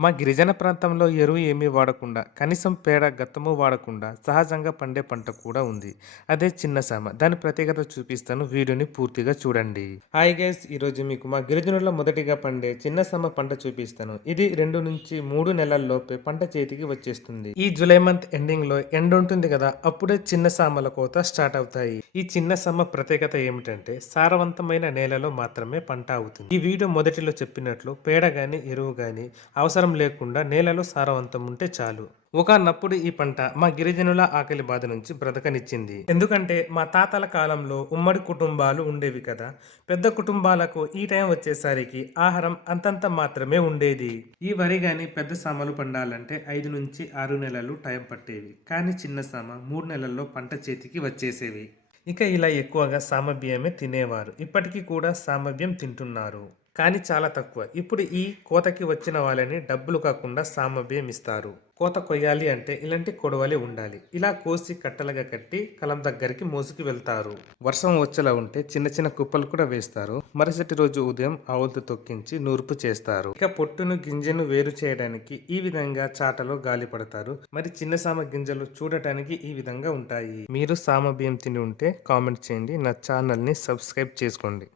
మా గిరిజన ప్రాంతంలో ఎరువు ఏమీ వాడకుండా కనీసం పేడ గతము వాడకుండా సహజంగా పండే పంట కూడా ఉంది. అదే చిన్న సామ. దాని ప్రత్యేకత చూపిస్తాను. వీడియోని పూర్తిగా చూడండి. హాయ్ గైస్ ఈరోజు మీకు మా గిరిజనుల మొదటిగా పండే చిన్న సామ పంట చూపిస్తాను. ఇది రెండు నుంచి మూడు నెలల్లోపే పంట చేతికి వచ్చేస్తుంది. ఈ జూలై మంత్ ఎండింగ్లో ఎండ ఉంటుంది కదా అప్పుడే చిన్న సామల కోత స్టార్ట్ అవుతాయి. ఈ చిన్న సామ ప్రత్యేకత ఏమిటంటే సారవంతమైన నేలలో మాత్రమే పంట అవుతుంది. ఈ వీడియో మొదటిలో చెప్పినట్లు పేడ గాని ఎరువు గాని అవసరం లేకుండా నేలలో సారవంతం ఉంటే చాలు. ఒకనప్పుడు ఈ పంట మా గిరిజనుల ఆకలి బాధ నుంచి బ్రతకనిచ్చింది. ఎందుకంటే మా తాతల కాలంలో ఉమ్మడి కుటుంబాలు ఉండేవి కదా. పెద్ద కుటుంబాలకు ఈ టైం వచ్చేసరికి ఆహారం అంతంత మాత్రమే ఉండేది. ఈ వరి గాని పెద్ద సామలు పండాలంటే ఐదు నుంచి ఆరు నెలలు టైం పట్టేవి. కానీ చిన్న సామ మూడు నెలల్లో పంట చేతికి వచ్చేసేవి. ఇక ఇలా ఎక్కువగా సామభ్యమే తినేవారు. ఇప్పటికీ కూడా సామభ్యం తింటున్నారు. కానీ చాలా తక్కువ. ఇప్పుడు ఈ కోతకి వచ్చిన వాళ్ళని డబ్బులు కాకుండా సామభ్యం ఇస్తారు. కోత కొయ్యాలి అంటే ఇలాంటి కొడవలి ఉండాలి. ఇలా కోసి కట్టలుగా కట్టి కలం దగ్గరికి మోసుకు వెళ్తారు. వర్షం వచ్చేలా ఉంటే చిన్న చిన్న కుప్పలు కూడా వేస్తారు. మరుసటి రోజు ఉదయం ఆవులతో తొక్కించి నూర్పు చేస్తారు. ఇక పొట్టును గింజను వేరు చేయడానికి ఈ విధంగా చాటలో గాలి పడతారు. మరి చిన్న సామ గింజలు చూడటానికి ఈ విధంగా ఉంటాయి. మీరు సామ బియ్యం తిని ఉంటే కామెంట్ చేయండి. నా ఛానల్ని సబ్స్క్రైబ్ చేసుకోండి.